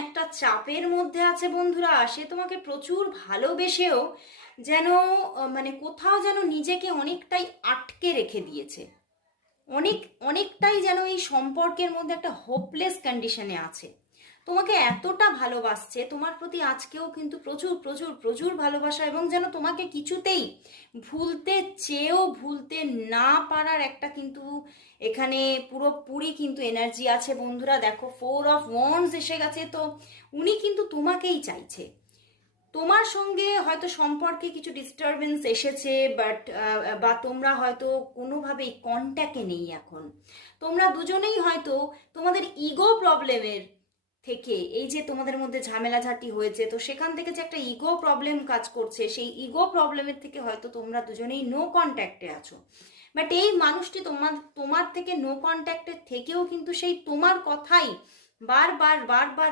একটা চাপের মধ্যে আছে বন্ধুরা, সে তোমাকে প্রচুর ভালোবেসেও যেন মানে কোথাও যেন নিজেকে অনেকটাই আটকে রেখে দিয়েছে। অনেকটাই যেন এই সম্পর্কের মধ্যে একটা হোপলেস কন্ডিশনে আছে। তোমাকে এতটা ভালোবাসছে, তোমার প্রতি আজকেও কিন্তু প্রচুর প্রচুর প্রচুর ভালোবাসা, এবং যেন তোমাকে কিছুতেই ভুলতে চেয়েও ভুলতে না পারার একটা কিন্তু এখানে পুরোপুরি কিন্তু এনার্জি আছে বন্ধুরা। দেখো, 4 অফ ওয়ান্ডস এসে গেছে, তো উনি কিন্তু তোমাকেই চাইছে। তোমার সঙ্গে হয়তো সম্পর্কে কিছু ডিস্টারবেন্স এসেছে, বাট বা তোমরা হয়তো কোনোভাবেই কন্ট্যাক্টে নেই এখন। তোমরা দুজনেই হয়তো তোমাদের ইগো প্রবলেমের থেকে, এই যে তোমাদের মধ্যে ঝামেলাঝাটি হয়েছে, তো সেখান থেকে যে একটা ইগো প্রবলেম কাজ করছে, সেই ইগো প্রবলেমের থেকে হয়তো তোমরা দুজনেই নো কন্ট্যাক্টে আছো। বাট এই মানুষটি তোমার তোমার থেকে নো কন্ট্যাক্টের থেকেও কিন্তু সেই তোমার কথাই বারবার বারবার